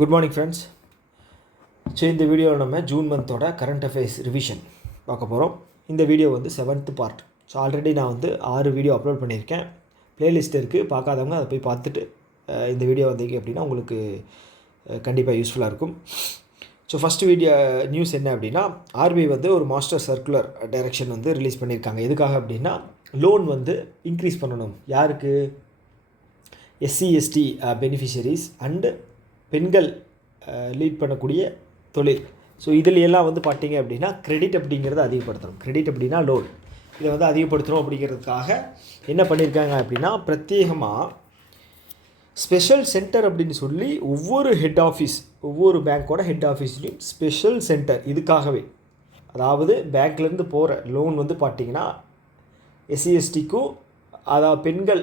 Good morning friends. So இந்த வீடியோவில் நம்ம ஜூன் மந்தோட கரண்ட் அஃபேர்ஸ் ரிவிஷன் பார்க்க போகிறோம். இந்த வீடியோ வந்து 7th பார்ட். ஸோ ஆல்ரெடி நான் வந்து 6 வீடியோ அப்லோட் பண்ணியிருக்கேன். ப்ளேலிஸ்ட் இருக்குது, பார்க்காதவங்க அதை போய் பார்த்துட்டு இந்த வீடியோ வந்தீங்க அப்படின்னா உங்களுக்கு கண்டிப்பாக யூஸ்ஃபுல்லாக இருக்கும். ஸோ ஃபஸ்ட்டு வீடியோ நியூஸ் என்ன அப்படின்னா, ஆர்பிஐ வந்து ஒரு மாஸ்டர் சர்க்குலர் டைரக்ஷன் வந்து ரிலீஸ் பண்ணியிருக்காங்க. எதுக்காக அப்படின்னா, லோன் வந்து இன்க்ரீஸ் பண்ணணும். யாருக்கு? எஸ்சி எஸ்டி பெனிஃபிஷரிஸ் அண்டு பெண்கள் லீட் பண்ணக்கூடிய தொழில். ஸோ இதில் எல்லாம் வந்து பார்த்திங்க அப்படின்னா கிரெடிட் அப்படிங்கிறத அதிகப்படுத்தணும். கிரெடிட் அப்படின்னா லோன், இதை வந்து அதிகப்படுத்தணும். அப்படிங்கிறதுக்காக என்ன பண்ணியிருக்காங்க அப்படின்னா, பிரத்யேகமாக ஸ்பெஷல் சென்டர் அப்படின்னு சொல்லி ஒவ்வொரு ஹெட் ஆஃபீஸ், ஒவ்வொரு பேங்க்கோட ஹெட் ஆஃபீஸ்லேயும் ஸ்பெஷல் சென்டர் இதுக்காகவே. அதாவது பேங்க்லேருந்து போகிற லோன் வந்து பார்த்திங்கன்னா எஸ்சிஎஸ்டிக்கும், அதாவது பெண்கள்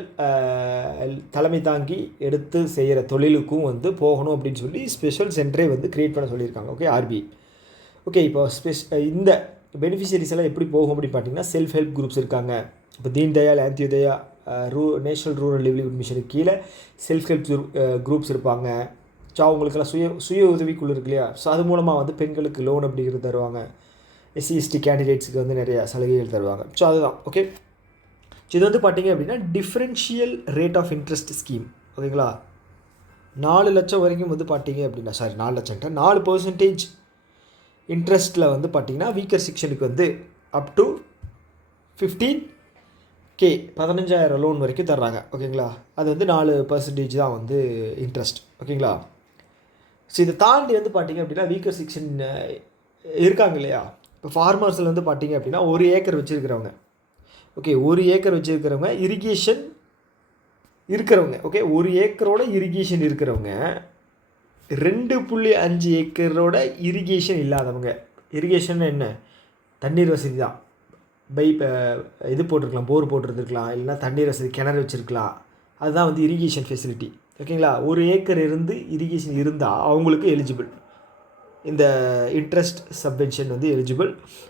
தலைமை தாங்கி எடுத்து செய்கிற தொழிலுக்கும் வந்து போகணும் அப்படின்னு சொல்லி ஸ்பெஷல் சென்டரே வந்து க்ரியேட் பண்ண சொல்லியிருக்காங்க. Okay, RBI. ஓகே, இப்போ இந்த பெனிஃபிஷரிஸ் எல்லாம் எப்படி போகும் அப்படின்னு பார்த்தீங்கன்னா, செல்ஃப் ஹெல்ப் குரூப்ஸ் இருக்காங்க. இப்போ Deen Dayal, Antyodaya, national rural livelihood மிஷனுக்கு கீழே செல்ஃப் ஹெல்ப் குரூப்ஸ் இருப்பாங்க. ஸோ அவங்களுக்கெல்லாம் சுய உதவிக்குழு இருக்கு இல்லையா, ஸோ அது மூலமாக வந்து பெண்களுக்கு லோன் அப்படிங்கிறது தருவாங்க. எஸ்சி எஸ்டி கேண்டிடேட்ஸுக்கு வந்து நிறையா சலுகைகள் தருவாங்க. ஸோ அதுதான். ஓகே, இது வந்து பார்த்திங்க அப்படின்னா differential rate of interest scheme. ஓகேங்களா, 4 லட்சம் வரைக்கும் வந்து பார்த்திங்க அப்படின்னா, 4 லட்சம் 4% இன்ட்ரெஸ்ட்டில் வந்து பார்த்திங்கன்னா வீக்கர் செக்ஷனுக்கு வந்து அப் டு 15K 15,000 லோன் வரைக்கும் தர்றாங்க. ஓகேங்களா, அது வந்து 4% தான் வந்து இன்ட்ரெஸ்ட். ஓகேங்களா, ஸோ இதை தாண்டி வந்து பார்த்திங்க அப்படின்னா வீக்கர் செக்ஷன் இருக்காங்க இல்லையா. இப்போ ஃபார்மர்ஸில் வந்து பார்த்திங்க அப்படின்னா 1 ஏக்கர் வச்சுருக்கிறவங்க, ஓகே, 1 ஏக்கர் வச்சுருக்கிறவங்க, இரிகேஷன் இருக்கிறவங்க, ஓகே, 1 ஏக்கரோட இரிகேஷன் இருக்கிறவங்க, 2.5 ஏக்கரோட இரிகேஷன் இல்லாதவங்க. இரிகேஷன் என்ன? தண்ணீர் வசதி தான். இது போட்டிருக்கலாம், போர் போட்டிருந்துருக்கலாம், இல்லைனா தண்ணீர் வசதி கிணறு வச்சுருக்கலாம். அதுதான் வந்து இரிகேஷன் ஃபெசிலிட்டி. ஓகேங்களா, 1 ஏக்கர் இருந்து இரிகேஷன் இருந்தால் அவங்களுக்கு எலிஜிபிள், இந்த இன்ட்ரெஸ்ட் சப்வென்ஷன் வந்து எலிஜிபிள்.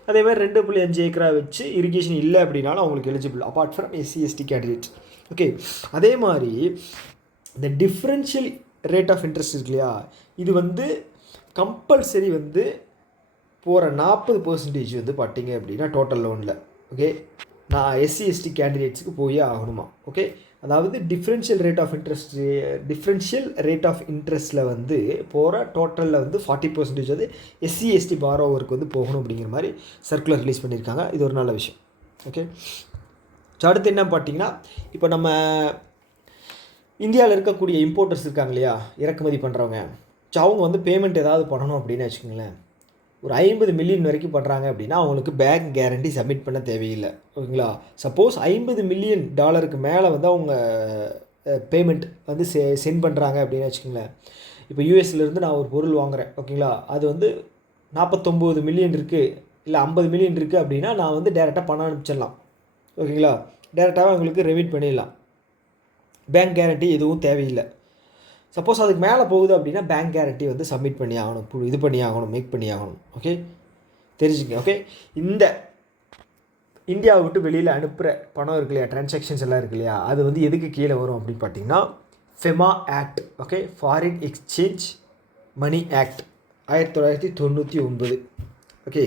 அதே மாதிரி 2.5 ஏக்கராக வச்சு இரிகேஷன் இல்லை அப்படின்னாலும் அவங்களுக்கு eligible, apart from SC ST candidates. Okay, அதே மாதிரி இந்த டிஃப்ரென்ஷியல் ரேட் ஆஃப் இன்ட்ரெஸ்ட் இருக்கு இல்லையா, இது வந்து கம்பல்சரி வந்து போகிற 40% வந்து பார்த்திங்க அப்படின்னா டோட்டல் லோனில். ஓகே, நான் எஸ்சி எஸ்டி கேண்டிடேட்ஸுக்கு போயே ஆகணுமா. ஓகே, அதாவது டிஃப்ரென்ஷியல் ரேட் ஆஃப் இன்ட்ரெஸ்ட்டில் வந்து போகிற டோட்டலில் வந்து 40% வந்து எஸ்சி எஸ்டி பாரோவருக்கு வந்து போகணும் அப்படிங்கிற மாதிரி சர்க்குலர் ரிலீஸ் பண்ணியிருக்காங்க. இது ஒரு நல்ல விஷயம். ஓகே, ஸோ அடுத்து என்ன பார்த்தீங்கன்னா, இப்போ நம்ம இந்தியாவில் இருக்கக்கூடிய இம்போர்ட்டர்ஸ் இருக்காங்க இல்லையா, இறக்குமதி பண்ணுறவங்க. ஸோ அவங்க வந்து பேமெண்ட் ஏதாவது பண்ணணும் அப்படின்னு வச்சுக்கோங்களேன், ஒரு 50 மில்லியன் வரைக்கும் பண்ணுறாங்க அப்படின்னா அவங்களுக்கு பேங்க் கேரண்டி சப்மிட் பண்ண தேவையில்லை. ஓகேங்களா, சப்போஸ் $50 மில்லியன் மேலே வந்து அவங்க பேமெண்ட் வந்து சென்ட் பண்ணுறாங்க அப்படின்னு வச்சுக்கோங்களேன். இப்போ யூஎஸ்லேருந்து நான் ஒரு பொருள் வாங்குகிறேன். ஓகேங்களா, அது வந்து 49 மில்லியன் இருக்குது, இல்லை 50 மில்லியன் இருக்குது அப்படின்னா நான் வந்து டேரெக்டாக பணம் அனுப்பிச்சிடலாம். ஓகேங்களா, டேரெக்டாக அவங்களுக்கு ரெமிட் பண்ணிடலாம். பேங்க் கேரண்டி எதுவும் தேவையில்லை. சப்போஸ் அதுக்கு மேலே போகுது அப்படின்னா பேங்க் கேரண்டி வந்து சப்மிட் பண்ணி ஆகணும், இது பண்ணி ஆகணும், மேக் பண்ணி ஆகணும். ஓகே, தெரிஞ்சுங்க. ஓகே, இந்த இந்தியாவை விட்டு வெளியில் அனுப்புகிற பணம் இருக்கு இல்லையா, டிரான்சாக்ஷன்ஸ் எல்லாம் இருக்கு இல்லையா, அது வந்து எதுக்கு கீழே வரும் அப்படின்னு பார்த்தீங்கன்னா FEMA act. Okay, foreign exchange money act 1999. Okay,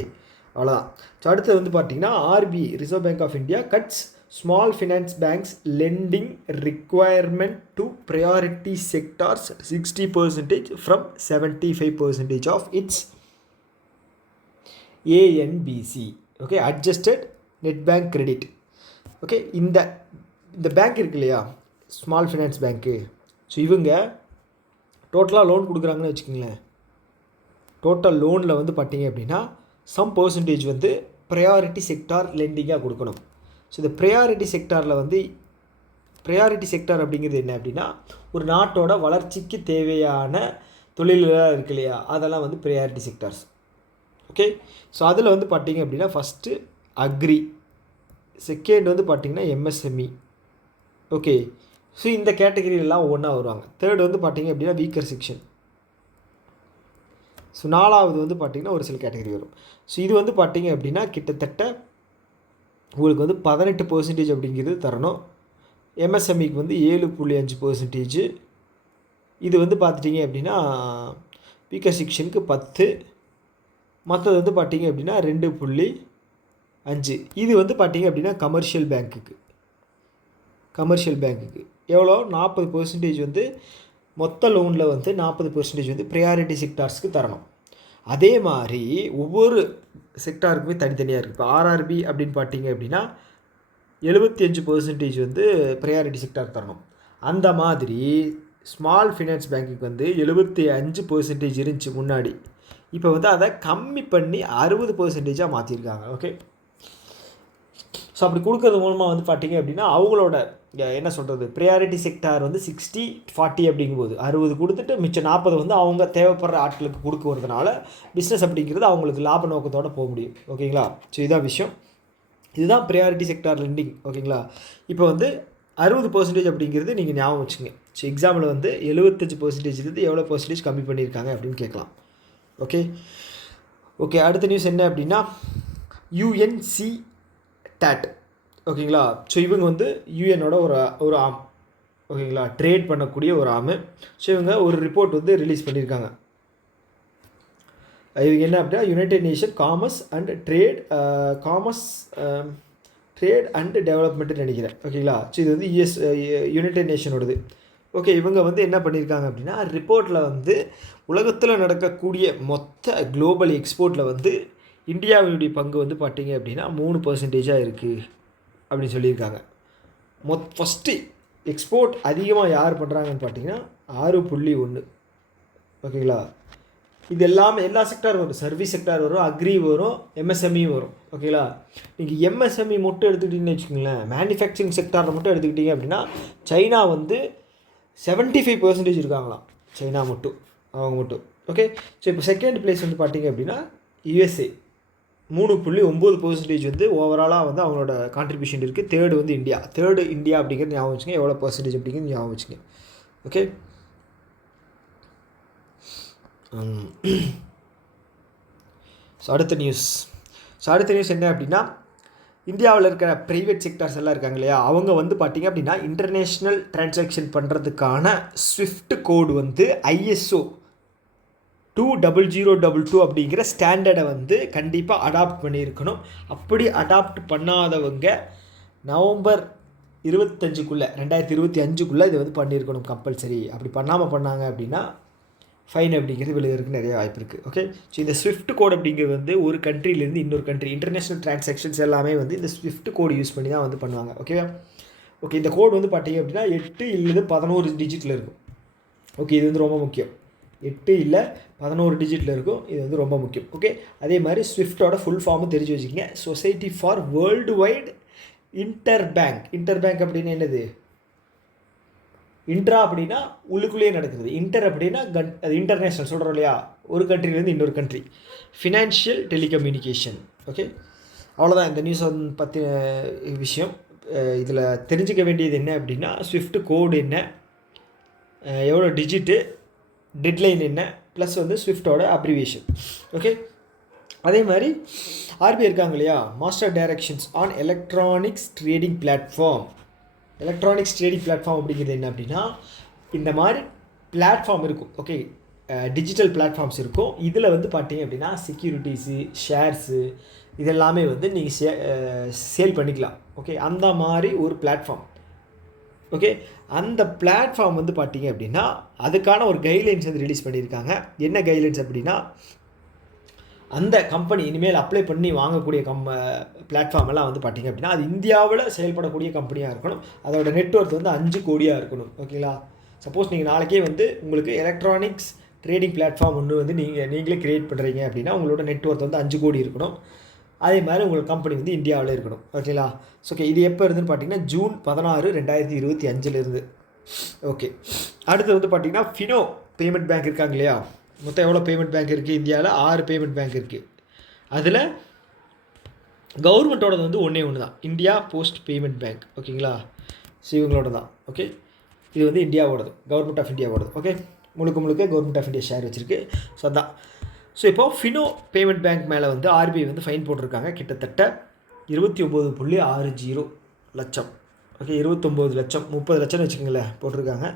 அவ்வளோதான். ஸோ அடுத்து வந்து பார்த்திங்கன்னா RBI, reserve bank of India கட்ஸ் small finance banks lending requirement to priority sectors 60% from 75% of its ANBC. Okay, adjusted net bank credit. Okay, இந்த bank இருக்கு இல்லையா, small finance பேங்க்கு. So இவங்க டோட்டலாக லோன் கொடுக்குறாங்கன்னு வச்சுக்கோங்களேன். டோட்டல் லோனில் வந்து பார்த்தீங்க அப்படின்னா சம் பர்சன்டேஜ் வந்து ப்ரையாரிட்டி செக்டார் லெண்டிங்காக கொடுக்கணும். ஸோ இந்த ப்ரையாரிட்டி செக்டார் அப்படிங்கிறது என்ன அப்படின்னா, ஒரு நாட்டோட வளர்ச்சிக்கு தேவையான தொழில்களாக இருக்கு இல்லையா, அதெல்லாம் வந்து ப்ரையாரிட்டி செக்டார்ஸ். ஓகே, ஸோ அதில் வந்து பார்த்திங்க அப்படின்னா ஃபஸ்ட்டு அக்ரி, செகண்ட் வந்து பார்த்திங்கன்னா எம்எஸ்எம்இ. ஓகே, ஸோ இந்த கேட்டகரியிலலாம் ஒவ்வொன்றா வருவாங்க. தேர்ட் வந்து பார்த்திங்க அப்படின்னா வீக்கர் செக்ஷன். ஸோ 4வது வந்து பார்த்திங்கன்னா ஒரு சில கேட்டகரி வரும். ஸோ இது வந்து பார்த்திங்க அப்படின்னா கிட்டத்தட்ட உங்களுக்கு வந்து 18% அப்படிங்கிறது தரணும். எம்எஸ்எம்இக்கு வந்து 7.5%, இது வந்து பார்த்துட்டிங்க அப்படின்னா வீக்கர் செக்ஷனுக்கு 10, மற்றது வந்து பார்த்திங்க அப்படின்னா 2.5. இது வந்து பார்த்திங்க அப்படின்னா கமர்ஷியல் பேங்க்குக்கு எவ்வளோ 40% வந்து மொத்த லோனில் வந்து 40% வந்து ப்ரையாரிட்டி செக்டார்ஸ்க்கு தரணும். அதே மாதிரி ஒவ்வொரு செக்டாருக்குமே தனித்தனியாக இருக்குது. இப்போ ஆர்ஆர்பி அப்படின்னு பார்த்தீங்க அப்படின்னா 75% வந்து ப்ரையாரிட்டி செக்டார் தரணும். அந்த மாதிரி ஸ்மால் ஃபினான்ஸ் பேங்க்குக்கு வந்து 75% இருந்துச்சு முன்னாடி. இப்போ வந்து அதை கம்மி பண்ணி 60%ஆக மாற்றிருக்காங்க. ஓகே, ஸோ அப்படி கொடுக்கறது மூலமாக வந்து பார்த்திங்க அப்படின்னா அவங்களோட என்ன சொல்கிறது, ப்ரையாரிட்டி செக்டார் வந்து 60-40 அப்படிங்கும்போது 60 கொடுத்துட்டு மிச்சம் 40 வந்து அவங்க தேவைப்படுற ஆட்களுக்கு கொடுக்க வரதுனால பிஸ்னஸ் அப்படிங்கிறது அவங்களுக்கு லாப நோக்கத்தோடு போக முடியும். ஓகேங்களா, ஸோ இதான் விஷயம். இதுதான் ப்ரையாரிட்டி செக்டார் லெண்டிங். ஓகேங்களா, இப்போ வந்து 60% அப்படிங்கிறது நீங்கள் ஞாபகம் வச்சுங்க. ஸோ எக்ஸாம்பிள் வந்து 75% எவ்வளோ பர்சன்டேஜ் கம்மி பண்ணியிருக்காங்க அப்படின்னு கேட்கலாம். ஓகே, அடுத்த நியூஸ் என்ன அப்படின்னா UNCTAD. ஓகேங்களா, ஸோ இவங்க வந்து யூஎனோட ஒரு ஆம். ஓகேங்களா, ட்ரேட் பண்ணக்கூடிய ஒரு ஆமு. ஸோ இவங்க ஒரு ரிப்போர்ட் வந்து ரிலீஸ் பண்ணியிருக்காங்க. இவங்க என்ன அப்படின்னா United nation commerce and development நினைக்கிறேன். ஓகேங்களா, ஸோ இது வந்து யுனைடெட் நேஷனோடது. ஓகே, இவங்க வந்து என்ன பண்ணியிருக்காங்க அப்படின்னா ரிப்போர்ட்டில் வந்து உலகத்தில் நடக்கக்கூடிய மொத்த குளோபல் எக்ஸ்போர்ட்டில் வந்து இந்தியாவினுடைய பங்கு வந்து பார்த்திங்க அப்படின்னா 3% இருக்குது அப்படின்னு சொல்லியிருக்காங்க. ஃபஸ்ட்டு எக்ஸ்போர்ட் அதிகமாக யார் பண்ணுறாங்கன்னு பார்த்தீங்கன்னா 6.1. ஓகேங்களா, இது எல்லாமே எல்லா செக்டார் வரும். சர்வீஸ் செக்டார் வரும், அக்ரி வரும், எம்எஸ்எம்இ வரும். ஓகேங்களா, நீங்கள் எம்எஸ்எம்இ மட்டும் எடுத்துக்கிட்டிங்கன்னு வச்சுக்கோங்களேன், மேனுஃபேக்சரிங் செக்டாரில் மட்டும் எடுத்துக்கிட்டிங்க அப்படின்னா சைனா வந்து 75% இருக்காங்களாம். சைனா மட்டும், அவங்க மட்டும். ஓகே, ஸோ இப்போ செகண்ட் பிளேஸ் வந்து பார்த்திங்க அப்படின்னா USA 3.9% வந்து ஓவராலாக வந்து அவங்களோட கான்ட்ரிபியூஷன் இருக்குது. தேர்டு வந்து இந்தியா அப்படிங்கிறது ஞாபகம் வச்சுங்க. எவ்வளோ பர்சன்டேஜ் அப்படிங்கிறது ஞாபகம் வச்சுங்க. ஓகே, ஸோ அடுத்த நியூஸ் என்ன அப்படின்னா இந்தியாவில் இருக்கிற ப்ரைவேட் செக்டார்ஸ் எல்லாம் இருக்காங்க இல்லையா, அவங்க வந்து பார்த்திங்க அப்படின்னா இன்டர்நேஷ்னல் டிரான்சாக்ஷன் பண்ணுறதுக்கான ஸ்விஃப்ட் கோடு வந்து ISO 20022 அப்படிங்கிற ஸ்டாண்டர்டை வந்து கண்டிப்பாக அடாப்ட் பண்ணியிருக்கணும். அப்படி அடாப்ட் பண்ணாதவங்க நவம்பர் 2025 இதை வந்து பண்ணியிருக்கணும் கம்பல்சரி. அப்படி பண்ணாங்க அப்படின்னா ஃபைன் அப்படிங்கிறது விழுகிறதுக்கு நிறைய வாய்ப்பு இருக்குது. ஓகே, ஸோ இந்த ஸ்விஃப்ட் கோட் அப்படிங்கிறது வந்து ஒரு கண்ட்ரிலேருந்து இன்னொரு கண்ட்ரி இன்டர்நேஷ்னல் டிரான்சாக்ஷன்ஸ் எல்லாமே வந்து இந்த ஸ்விஃப்ட் கோடு யூஸ் பண்ணி தான் வந்து பண்ணுவாங்க. ஓகேவா, ஓகே, இந்த கோடு வந்து பார்த்திங்க அப்படின்னா 8 இல்லது 11 டிஜிட்டில் இருக்கும். ஓகே, இது வந்து ரொம்ப முக்கியம். 8 இல்லை 11 டிஜிட்டில் இருக்கும். இது வந்து ரொம்ப முக்கியம். ஓகே, அதே மாதிரி ஸ்விஃப்டோட ஃபுல் ஃபார்மும் தெரிஞ்சு வச்சுக்கிங்க. Society for worldwide interbank அப்படின்னு என்னது? இன்ட்ரா அப்படின்னா உள்ளுக்குள்ளேயே நடக்குது. இன்டர் அப்படின்னா அது இன்டர்நேஷ்னல் சொல்கிறோம் இல்லையா, ஒரு கண்ட்ரிலேருந்து இன்னொரு கண்ட்ரி. Financial telecommunication. ஓகே, அவ்வளோதான் இந்த நியூஸ் பற்றி விஷயம். இதில் தெரிஞ்சுக்க வேண்டியது என்ன அப்படின்னா ஸ்விஃப்ட் கோடு என்ன, எவ்வளோ டிஜிட்டு, டெட்லைன் என்ன, ப்ளஸ் வந்து ஸ்விஃப்டோட அப்ரிவேஷன். ஓகே, அதே மாதிரி ஆர்பிஐ இருக்காங்க இல்லையா, master directions on electronics trading platform அப்படிங்கிறது என்ன அப்படின்னா இந்த மாதிரி பிளாட்ஃபார்ம் இருக்கும். ஓகே, டிஜிட்டல் பிளாட்ஃபார்ம்ஸ் இருக்கும். இதில் வந்து பார்த்தீங்க அப்படின்னா செக்யூரிட்டிஸு, ஷேர்ஸு இதெல்லாமே வந்து நீங்கள் சேல் பண்ணிக்கலாம். ஓகே, அந்த மாதிரி ஒரு பிளாட்ஃபார்ம். ஓகே, அந்த பிளாட்ஃபார்ம் வந்து பார்த்தீங்க அப்படின்னா அதுக்கான ஒரு கைட்லைன்ஸ் வந்து ரிலீஸ் பண்ணியிருக்காங்க. என்ன கைட்லைன்ஸ் அப்படின்னா அந்த கம்பெனி இனிமேல் அப்ளை பண்ணி வாங்கக்கூடிய பிளாட்ஃபார்ம் எல்லாம் வந்து பார்த்திங்க அப்படின்னா அது இந்தியாவில் செயல்படக்கூடிய கம்பெனியாக இருக்கணும். அதோட நெட்வொர்க் வந்து 5 கோடியாக இருக்கணும். ஓகேங்களா, சப்போஸ் நீங்கள் நாளைக்கே வந்து உங்களுக்கு எலக்ட்ரானிக்ஸ் ட்ரேடிங் பிளாட்ஃபார்ம் ஒன்று வந்து நீங்களே க்ரியேட் பண்ணுறீங்க அப்படின்னா உங்களோட நெட்வொர்க் வந்து 5 கோடி இருக்கணும். அதே மாதிரி உங்களுக்கு கம்பெனி வந்து இந்தியாவில் இருக்கணும். ஓகேங்களா, ஓகே, இது எப்போ இருந்துன்னு பார்த்தீங்கன்னா ஜூன் 16, 2025 ஓகே, அடுத்து வந்து பார்த்திங்கன்னா ஃபினோ பேமெண்ட் பேங்க் இருக்காங்க இல்லையா, மொத்தம் எவ்வளோ பேமெண்ட் பேங்க் இருக்குது இந்தியாவில்? 6 பேமெண்ட் பேங்க் இருக்குது. அதில் கவர்மெண்ட்டோடது வந்து ஒன்று தான், இந்தியா போஸ்ட் பேமெண்ட் பேங்க். ஓகேங்களா, ஸோ இவங்களோட தான். ஓகே, இது வந்து இந்தியாவோடது, கவர்மெண்ட் ஆஃப் இந்தியாவோடது. ஓகே, முழுக்க கவர்மெண்ட் ஆஃப் இந்தியா ஷேர் வச்சுருக்கு. ஸோ அதான். ஸோ இப்போது ஃபினோ பேமெண்ட் பேங்க் மேலே வந்து ஆர்பிஐ வந்து ஃபைன் போட்டிருக்காங்க கிட்டத்தட்ட 29.60 லட்சம். ஓகே, 29 லட்சம் 30 லட்சம்னு வச்சுக்கோங்களேன் போட்டிருக்காங்க.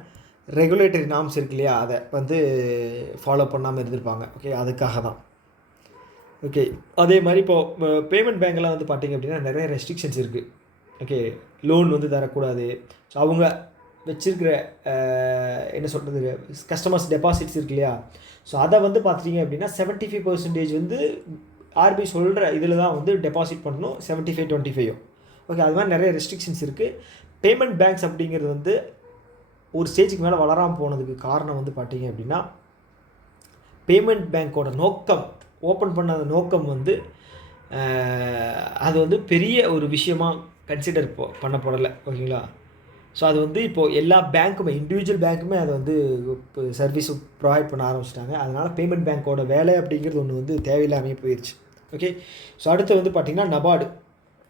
ரெகுலேட்டரி நார்ம்ஸ் இருக்கு இல்லையா, அதை வந்து ஃபாலோ பண்ணாமல் இருந்திருப்பாங்க. ஓகே, அதுக்காக தான். ஓகே, அதே மாதிரி இப்போது பேமெண்ட் பேங்க்லாம் வந்து பார்த்திங்க அப்படின்னா நிறைய ரெஸ்ட்ரிக்ஷன்ஸ் இருக்குது. ஓகே, லோன் வந்து தரக்கூடாது. ஸோ அவங்க வச்சுருக்கிற என்ன சொல்கிறது, கஸ்டமர்ஸ் டெபாசிட்ஸ் இருக்கு இல்லையா, ஸோ அதை வந்து பார்த்திங்க அப்படின்னா 75% வந்து ஆர்பிஐ சொல்கிற இதில் தான் வந்து டெபாசிட் பண்ணணும், 75-25. ஓகே, அது மாதிரி நிறைய ரெஸ்ட்ரிக்ஷன்ஸ் இருக்குது. பேமெண்ட் பேங்க்ஸ் அப்படிங்கிறது வந்து ஒரு ஸ்டேஜுக்கு மேலே வளராமல் போனதுக்கு காரணம் வந்து பார்த்திங்க அப்படின்னா, பேமெண்ட் பேங்க்கோட நோக்கம், ஓப்பன் பண்ணாத நோக்கம் வந்து அது வந்து பெரிய ஒரு விஷயமாக கன்சிடர் பண்ணப்படலை. ஓகேங்களா, ஸோ அது வந்து இப்போது எல்லா பேங்க்குமே, இண்டிவிஜுவல் பேங்க்குமே அதை வந்து இப்போ சர்வீஸ் ப்ரொவைட் பண்ண ஆரம்பிச்சிட்டாங்க. அதனால் பேமெண்ட் பேங்க்கோட வேலை அப்படிங்கிறது ஒன்று வந்து தேவையில்லாமல் போயிடுச்சு. ஓகே, ஸோ அடுத்து வந்து பார்த்திங்கன்னா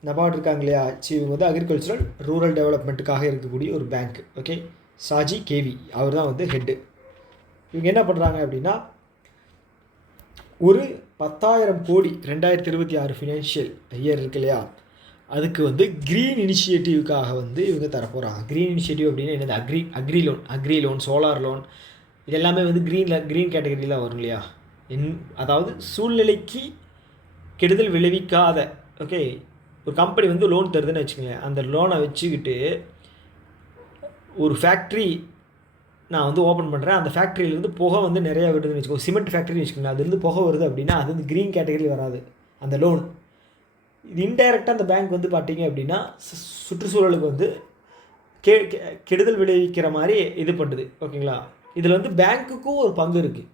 நபார்டு இருக்காங்க இல்லையா, இவங்க வந்து அக்ரிகல்ச்சரல் ரூரல் டெவலப்மெண்ட்டுக்காக இருக்கக்கூடிய ஒரு பேங்க். ஓகே, சாஜி கேவி அவர் தான் வந்து ஹெட்டு. இவங்க என்ன பண்ணுறாங்க அப்படின்னா, ஒரு 10,000 கோடி 2026 ஃபினான்ஷியல் இயர் இருக்கு இல்லையா, அதுக்கு வந்து க்ரீன் இனிஷியேட்டிவ்க்காக வந்து இவங்க தரப்போகிறாங்க. க்ரீன் இனிஷியேட்டிவ் அப்படின்னா என்னது, அக்ரி லோன், சோலார் லோன், இது எல்லாமே வந்து க்ரீன் கேட்டகரியில் வரும் இல்லையா. அதாவது சூழ்நிலைக்கு கெடுதல் விளைவிக்காத, ஓகே, ஒரு கம்பெனி வந்து லோன் தருதுன்னு வச்சுக்கோங்க, அந்த லோனை வச்சுக்கிட்டு ஒரு ஃபேக்ட்ரி நான் வந்து ஓப்பன் பண்ணுறேன், அந்த ஃபேக்ட்ரியிலேருந்து புகை வந்து நிறையா வருதுன்னு வச்சுக்கோ, சிமெண்ட் ஃபேக்ட்ரின்னு வச்சுக்கோங்க, அதுலேருந்து புகை வருது அப்படின்னா அது வந்து க்ரீன் கேட்டகரி வராது அந்த லோன். இது இன்டைரக்டாக அந்த பேங்க் வந்து பார்த்திங்க அப்படின்னா சுற்றுச்சூழலுக்கு வந்து கெடுதல் விளைவிக்கிற மாதிரி இது பண்ணுது. ஓகேங்களா, இதில் வந்து பேங்க்குக்கும் ஒரு பங்கு இருக்குது.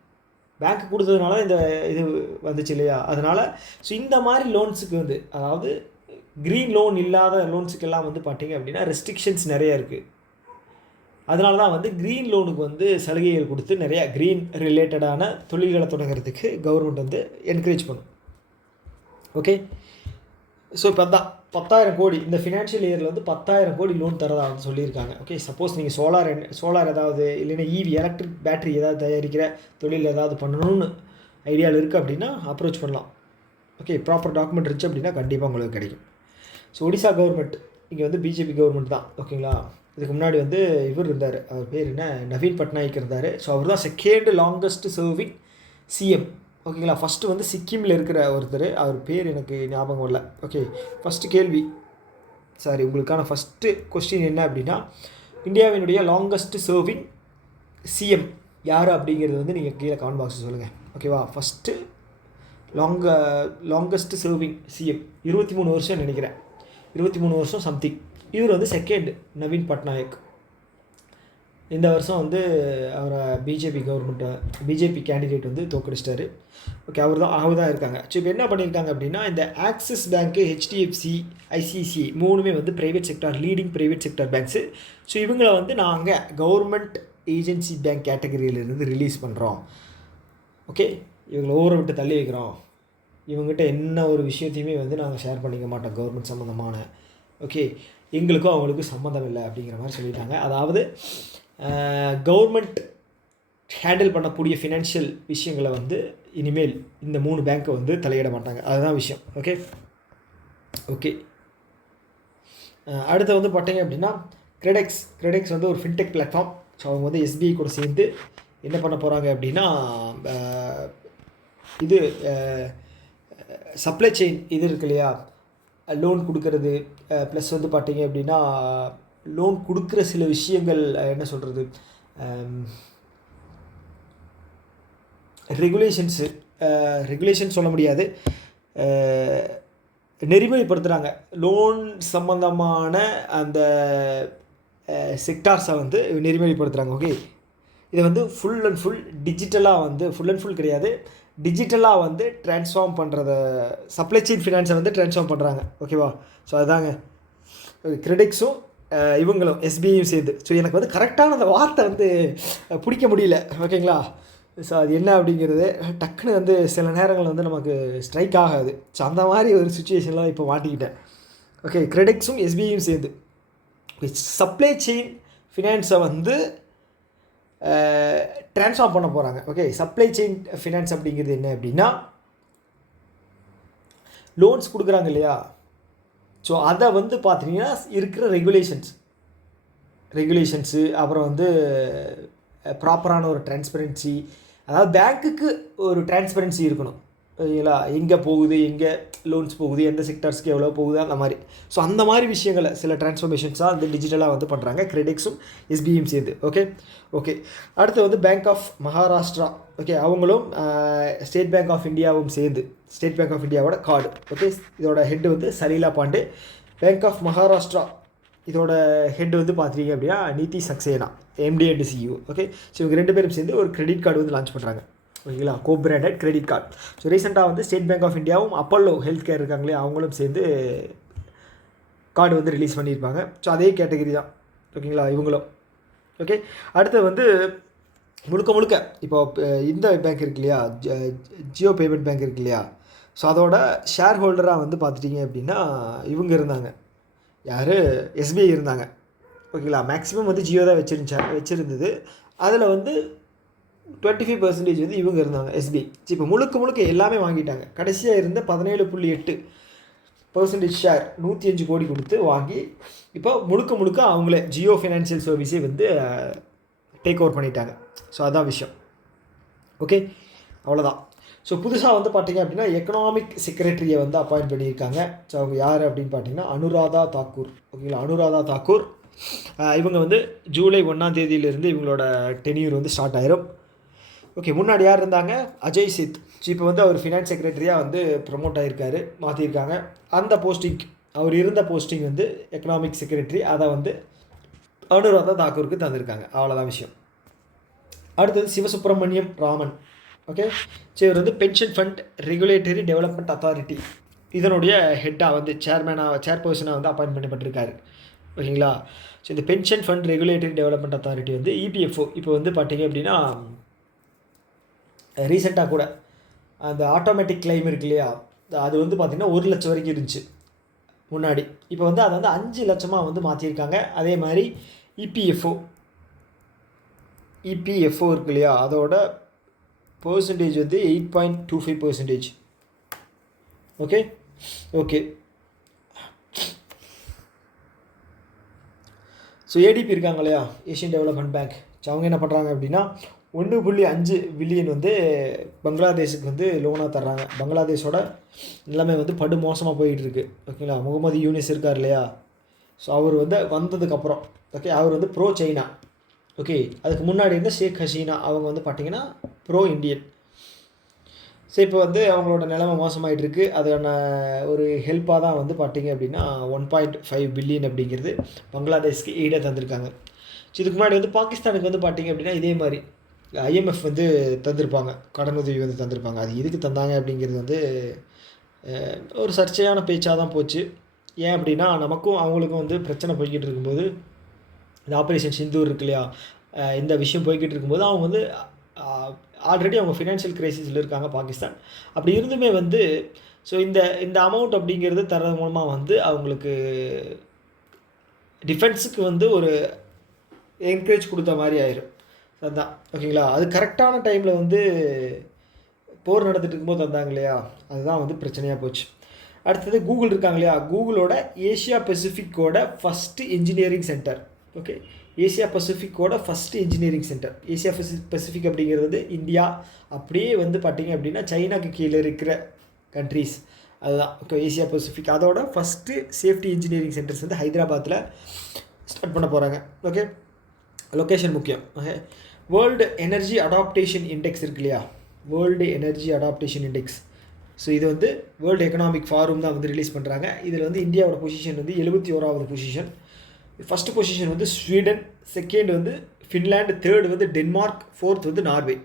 பேங்க்கு கொடுத்ததுனால இந்த இது வந்துச்சு இல்லையா, அதனால் ஸோ இந்த மாதிரி லோன்ஸுக்கு வந்து, அதாவது க்ரீன் லோன் இல்லாத லோன்ஸுக்கெல்லாம் வந்து பார்த்திங்க அப்படின்னா ரெஸ்ட்ரிக்ஷன்ஸ் நிறைய இருக்குது. அதனால தான் வந்து க்ரீன் லோனுக்கு வந்து சலுகைகள் கொடுத்து நிறையா க்ரீன் ரிலேட்டடான தொழில்களை தொடங்குறதுக்கு கவர்மெண்ட் வந்து என்கரேஜ் பண்ணும். ஓகே, ஸோ இப்போ தான் 10,000 கோடி இந்த ஃபினான்ஷியல் இயரில் வந்து 10,000 கோடி லோன் தரதாக வந்து சொல்லியிருக்காங்க. ஓகே, சப்போஸ் நீங்கள் சோலார் ஏதாவது இல்லைன்னா எலக்ட்ரிக் பேட்டரி ஏதாவது தயாரிக்கிற தொழில் ஏதாவது பண்ணணும்னு ஐடியாவில் இருக்குது அப்படின்னா அப்ரோச் பண்ணலாம். ஓகே, ப்ராப்பர் டாக்குமெண்ட் இருந்துச்சு அப்படின்னா கண்டிப்பாக உங்களுக்கு கிடைக்கும். ஸோ ஒடிசா கவர்மெண்ட் இங்கே வந்து பிஜேபி கவர்மெண்ட் தான். ஓகேங்களா, இதுக்கு முன்னாடி வந்து இவர் இருந்தார், அவர் பேர் என்ன, நவீன் பட்நாயக் இருந்தார். ஸோ அவர் தான் செகண்ட் லாங்கஸ்ட் சர்விங் சிஎம். ஓகேங்களா, ஃபஸ்ட்டு வந்து சிக்கிமில் இருக்கிற ஒருத்தர், அவர் பேர் எனக்கு ஞாபகம் இல்லை. ஓகே, ஃபஸ்ட்டு கேள்வி, சாரி, உங்களுக்கான ஃபஸ்ட்டு கொஸ்டின் என்ன அப்படின்னா, இந்தியாவினுடைய லாங்கஸ்ட் சர்விங் சிஎம் யார் அப்படிங்கிறது வந்து நீங்கள் கீழே கமெண்ட் பாக்ஸில் சொல்லுங்கள். ஓகேவா, ஃபஸ்ட்டு லாங்கஸ்ட் சர்விங் சிஎம் 23 வருஷம் நினைக்கிறேன், 23 வருஷம் சம்திங். இவர் வந்து செகண்ட் நவீன் பட்நாயக். இந்த வருஷம் வந்து அவரை பிஜேபி கேண்டிடேட் வந்து தோக்கடிச்சிட்டாரு. ஓகே, அவர் தான் இருக்காங்க. ஸோ இப்போ என்ன பண்ணியிருக்காங்க அப்படின்னா, இந்த ஆக்சிஸ் பேங்க்கு, ஹெச்டிஎஃப்சி, ஐசிஐசிஐ மூணுமே வந்து leading private sector banks. So இவங்களை வந்து நாங்கள் கவர்மெண்ட் ஏஜென்சி பேங்க் கேட்டகரியிலிருந்து ரிலீஸ் பண்ணுறோம். ஓகே, இவங்களை ஊரை விட்டு தள்ளி வைக்கிறோம், இவங்ககிட்ட என்ன ஒரு விஷயத்தையுமே வந்து நாங்கள் ஷேர் பண்ணிக்க மாட்டோம் கவர்மெண்ட் சம்மந்தமான. ஓகே, எங்களுக்கும் அவங்களுக்கும் சம்மந்தம் இல்லை அப்படிங்கிற மாதிரி சொல்லிட்டாங்க. அதாவது கவர்மெண்ட் ஹேண்டில் பண்ணக்கூடிய ஃபினான்ஷியல் விஷயங்களை வந்து இனிமேல் இந்த 3 பேங்க்கை வந்து தலையிட மாட்டாங்க, அதுதான் விஷயம். ஓகே, அடுத்து வந்து பார்த்தீங்க அப்படின்னா கிரெடெக்ஸ் வந்து ஒரு ஃபின்டெக் பிளாட்ஃபார்ம். ஸோ அவங்க வந்து எஸ்பிஐ கூட சேர்ந்து என்ன பண்ண போகிறாங்க அப்படின்னா, இது சப்ளை செயின் இது இருக்கு இல்லையா, லோன் கொடுக்கறது, ப்ளஸ் வந்து பார்த்திங்க அப்படின்னா லோன் கொடுக்குற சில விஷயங்கள் என்ன சொல்கிறது, ரெகுலேஷன் சொல்ல முடியாது, நெறிமுறைப்படுத்துகிறாங்க. லோன் சம்பந்தமான அந்த செக்டார்ஸை வந்து நெறிமுறைப்படுத்துகிறாங்க. ஓகே, இதை வந்து ஃபுல் அண்ட் ஃபுல் டிஜிட்டலாக வந்து கிடையாது, டிஜிட்டலாக வந்து ட்ரான்ஸ்ஃபார்ம் பண்ணுறத, சப்ளை செயின் ஃபினான்ஸை வந்து ட்ரான்ஸ்ஃபார்ம் பண்ணுறாங்க. ஓகேவா, ஸோ அதுதாங்க கிரெடெக்ஸும் இவங்களும் எஸ்பிஐயும் சேர்ந்து. ஸோ எனக்கு வந்து கரெக்டான அந்த வார்த்தை வந்து பிடிக்க முடியல. ஓகேங்களா, ஸோ அது என்ன அப்படிங்கிறது டக்குன்னு வந்து சில நேரங்கள் வந்து நமக்கு ஸ்ட்ரைக் ஆகாது. ஸோ அந்த மாதிரி ஒரு சுச்சுவேஷனில் இப்போ மாட்டிக்கிட்டேன். ஓகே, கிரெடெக்ஸும் எஸ்பிஐயும் சேர்ந்து சப்ளை செயின் ஃபினான்ஸை வந்து ட்ரான்ஸ்ஃபார்ம் பண்ண போகிறாங்க. ஓகே, சப்ளை செயின் ஃபினான்ஸ் அப்படிங்கிறது என்ன அப்படின்னா, லோன்ஸ் கொடுக்குறாங்க இல்லையா, ஸோ அதை வந்து பார்த்தீங்கன்னா இருக்கிற ரெகுலேஷன்ஸு, அப்புறம் வந்து ப்ராப்பரான ஒரு டிரான்ஸ்பரன்சி, அதாவது பேங்க்குக்கு ஒரு டிரான்ஸ்பரன்சி இருக்கணும் ஓகேங்களா. எங்கே போகுது, எங்கே லோன்ஸ் போகுது, எந்த செக்டர்ஸ்க்கு எவ்வளோ போகுது அந்த மாதிரி. ஸோ அந்த மாதிரி விஷயங்களை சில டிரான்ஸ்ஃபர்மேஷன்ஸாக வந்து டிஜிட்டலாக வந்து பண்ணுறாங்க கிரெடிக்ஸும் எஸ்பியும் சேர்ந்து. ஓகே அடுத்து வந்து பேங்க் ஆஃப் மகாராஷ்டிரா. ஓகே அவங்களும் ஸ்டேட் பேங்க் ஆஃப் இந்தியாவும் சேர்ந்து, ஸ்டேட் பேங்க் ஆஃப் இந்தியாவோட கார்டு. ஓகே இதோட ஹெட் வந்து சலீலா பாண்டே. பேங்க் ஆஃப் மகாராஷ்டிரா இதோட ஹெட் வந்து பார்த்துட்டீங்க அப்படின்னா Nidhi Saxena, MD and CEO. Okay so இவங்க 2 பேரும் சேர்ந்து ஒரு கிரெடிட் கார்டு வந்து லான்ச் பண்ணுறாங்க ஓகேங்களா, கோ-பிராண்டட் கிரெடிட் கார்டு. ஸோ ரீசெண்டாக வந்து ஸ்டேட் பேங்க் ஆஃப் இந்தியாவும் அப்போலோ ஹெல்த் கேர் இருக்காங்களே அவங்களும் சேர்ந்து கார்டு வந்து ரிலீஸ் பண்ணியிருப்பாங்க. ஸோ அதே கேட்டகரி தான் ஓகேங்களா இவங்களும். ஓகே அடுத்து வந்து முழுக்க இப்போ இந்த பேங்க் இருக்கு இல்லையா, ஜியோ பேமெண்ட் பேங்க் இருக்கு இல்லையா, ஸோ அதோட ஷேர் ஹோல்டராக வந்து பார்த்துட்டிங்க அப்படின்னா இவங்க இருந்தாங்க, யார், எஸ்பிஐ இருந்தாங்க ஓகேங்களா. மேக்ஸிமம் வந்து ஜியோ தான் வச்சுருந்தது. அதில் வந்து 25% வந்து இவங்க இருந்தாங்க எஸ்பிஐ. இப்போ முழுக்க எல்லாமே வாங்கிட்டாங்க. கடைசியாக இருந்த 17.8% ஷேர் 105 கோடி கொடுத்து வாங்கி இப்போ முழுக்க அவங்களே ஜியோ ஃபினான்ஷியல் சர்வீஸே வந்து டேக் ஓவர் பண்ணிட்டாங்க. ஸோ அதான் விஷயம். ஓகே அவ்வளோதான். ஸோ புதுசாக வந்து பார்த்திங்க அப்படின்னா எக்கனாமிக் செக்ரட்டரியை வந்து அப்பாயிண்ட் பண்ணியிருக்காங்க. ஸோ அவங்க யார் அப்படின்னு பார்த்தீங்கன்னா அனுராதா தாக்கூர். ஓகேங்களா, அனுராதா தாக்கூர். இவங்க வந்து ஜூலை 1ஆம் தேதியிலிருந்து இவங்களோட டென்யூர் வந்து ஸ்டார்ட் ஆயிரும். ஓகே முன்னாடி யார் இருந்தாங்க, அஜய் சேத். ஸோ இப்போ வந்து அவர் ஃபினான்ஸ் செக்ரட்டரியாக வந்து ப்ரமோட் ஆகியிருக்காரு, மாற்றிருக்காங்க. அந்த போஸ்டிங், அவர் இருந்த போஸ்டிங் வந்து எக்கனாமிக் செக்ரட்டரி, அதை வந்து அனுராதா தாக்கூருக்கு தந்திருக்காங்க. அவ்வளோதான் விஷயம். அடுத்தது சிவசுப்ரமணியம் ராமன். ஓகே ஸோ இவர் வந்து pension fund regulatory development authority இதனுடைய ஹெட்டாக வந்து சேர்பர்சனாக வந்து அப்பாயின்ட் பண்ணப்பட்டிருக்காரு ஓகேங்களா. ஸோ இந்த pension fund regulatory development authority வந்து இபிஎஃப்ஓ இப்போ வந்து பார்த்திங்க அப்படின்னா ரீசெண்டாக கூட அந்த ஆட்டோமேட்டிக் கிளைம் இருக்கு இல்லையா, அது வந்து பார்த்திங்கன்னா 1 லட்சம் வரைக்கும் இருந்துச்சு முன்னாடி. இப்போ வந்து அதை வந்து 5 லட்சமாக வந்து மாற்றிருக்காங்க. அதே மாதிரி இபிஎஃப்ஓ இருக்கு இல்லையா, அதோட பர்சன்டேஜ் வந்து 8.25%. ஓகே ஸோ ஏடிபி இருக்காங்க இல்லையா, ஏஷியன் டெவலப்மெண்ட் பேங்க். ஸோ அவங்க என்ன பண்ணுறாங்க அப்படின்னா 1.5 பில்லியன் வந்து பங்களாதேஷுக்கு வந்து லோனாக தர்றாங்க. பங்களாதேஷோட நிலைமை வந்து படு மோசமாக போயிட்டுருக்கு ஓகேங்களா. முகமது யூனிஸ் இருக்கார் இல்லையா, ஸோ அவர் வந்து வந்ததுக்கப்புறம் ஓகே அவர் வந்து ப்ரோ சைனா. ஓகே அதுக்கு முன்னாடி இருந்த ஷேக் ஹசீனா அவங்க வந்து பார்த்திங்கன்னா ப்ரோ இண்டியன். ஸோ இப்போ வந்து அவங்களோட நிலைமை மோசமாகிட்டு இருக்குது. அதுக்கான ஒரு ஹெல்ப்பாக தான் வந்து பார்த்திங்க அப்படின்னா 1.5 பில்லியன் அப்படிங்கிறது பங்களாதேஷ்க்கு ஈடாக தந்திருக்காங்க. ஸோ இதுக்கு முன்னாடி வந்து பாகிஸ்தானுக்கு வந்து பார்த்திங்க அப்படின்னா இதே மாதிரி ஐஎம்எஃப் வந்து தந்திருப்பாங்க, கடனுதவி வந்து தந்திருப்பாங்க. அது எதுக்கு தந்தாங்க அப்படிங்கிறது வந்து ஒரு சர்ச்சையான பேச்சாக தான் போச்சு. ஏன் அப்படின்னா நமக்கும் அவங்களுக்கும் வந்து பிரச்சனை போய்கிட்டு இருக்கும்போது, இந்த ஆப்ரேஷன் சிந்தூர் இருக்கு இல்லையா, இந்த விஷயம் போய்கிட்டு இருக்கும்போது அவங்க வந்து ஆல்ரெடி அவங்க ஃபினான்ஷியல் கிரைசிஸில் இருக்காங்க பாகிஸ்தான். அப்படி இருந்துமே வந்து ஸோ இந்த அமௌண்ட் அப்படிங்கிறது தர்றது மூலமாக வந்து அவங்களுக்கு டிஃபென்ஸுக்கு வந்து ஒரு என்கரேஜ் கொடுத்த மாதிரி ஆயிரும். அதுதான் ஓகேங்களா. அது கரெக்டான டைமில் வந்து போர் நடந்துட்டு இருக்கும்போது தந்தாங்க இல்லையா, அதுதான் வந்து பிரச்சனையாக போச்சு. அடுத்தது கூகுள் இருக்காங்க இல்லையா, கூகுளோட ஏஷியா பசிஃபிக்கோட first engineering centre. Okay Asia பசிஃபிக்கோட first engineering centre. Asia Pacific அப்படிங்கிறது வந்து இந்தியா, அப்படியே வந்து பார்த்திங்க அப்படின்னா சைனாக்கு கீழே இருக்கிற கண்ட்ரீஸ், அதுதான் ஓகே ஏஷியா பசிஃபிக். அதோட ஃபஸ்ட்டு சேஃப்டி இன்ஜினியரிங் சென்டர்ஸ் வந்து ஹைதராபாத்தில் ஸ்டார்ட் பண்ண போகிறாங்க. ஓகே லொக்கேஷன் முக்கியம். Okay world energy adaptation index இருக்கு இல்லையா, world energy adaptation index. So இது வந்து வேர்ல்டு எக்கனாமிக் ஃபாரம் தான் வந்து ரிலீஸ் பண்ணுறாங்க. இதில் வந்து இந்தியாவோட பொசிஷன் வந்து 71வது பொசிஷன். ஃபஸ்ட்டு பொசிஷன் வந்து ஸ்வீடன், செகண்ட் வந்து ஃபின்லாண்டு, தேர்டு வந்து டென்மார்க், ஃபோர்த் வந்து நார்வே.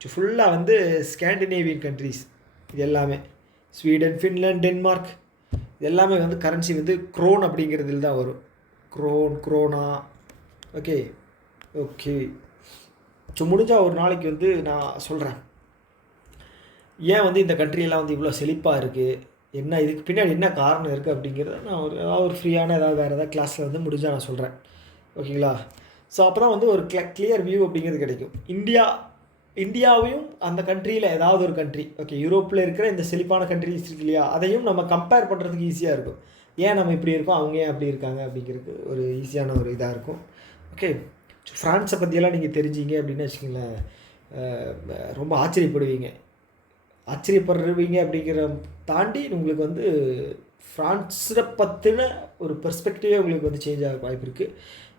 ஸோ ஃபுல்லாக வந்து ஸ்காண்டினேவியன் கண்ட்ரீஸ். இது எல்லாமே ஸ்வீடன், ஃபின்லாண்ட், டென்மார்க் இது எல்லாமே வந்து கரன்சி வந்து க்ரோன் அப்படிங்கிறதுல தான் வரும். க்ரோனா. ஓகே ஸோ முடிஞ்சால் ஒரு நாளைக்கு வந்து நான் சொல்கிறேன் ஏன் வந்து இந்த கண்ட்ரியெல்லாம் வந்து இவ்வளோ செழிப்பாக இருக்குது, என்ன இதுக்கு பின்னாடி என்ன காரணம் இருக்குது அப்படிங்கிறத நான் ஒரு ஃப்ரீயான வேறு ஏதாவது கிளாஸில் வந்து முடிஞ்சால் நான் சொல்கிறேன் ஓகேங்களா. ஸோ அப்போ தான் வந்து ஒரு கிளியர் வியூ அப்படிங்கிறது கிடைக்கும். இந்தியாவையும் அந்த கண்ட்ரியில் ஏதாவது ஒரு கண்ட்ரி, ஓகே யூரோப்பில் இருக்கிற இந்த செழிப்பான கண்ட்ரிஸ் இருக்கு இல்லையா, அதையும் நம்ம கம்பேர் பண்ணுறதுக்கு ஈஸியாக இருக்கும். ஏன் நம்ம இப்படி இருக்கோம், அவங்க ஏன் அப்படி இருக்காங்க அப்படிங்கிறது ஒரு ஈஸியான ஒரு இதாக இருக்கும். ஓகே ஃப்ரான்ஸை பற்றியெல்லாம் நீங்கள் தெரிஞ்சிங்க அப்படின்னு வச்சுக்கோங்களேன், ரொம்ப ஆச்சரியப்படுவீங்க அப்படிங்கிற தாண்டி உங்களுக்கு வந்து ஃப்ரான்ஸை பற்றின ஒரு பெர்ஸ்பெக்டிவே உங்களுக்கு வந்து சேஞ்ச் ஆக வாய்ப்பு இருக்குது.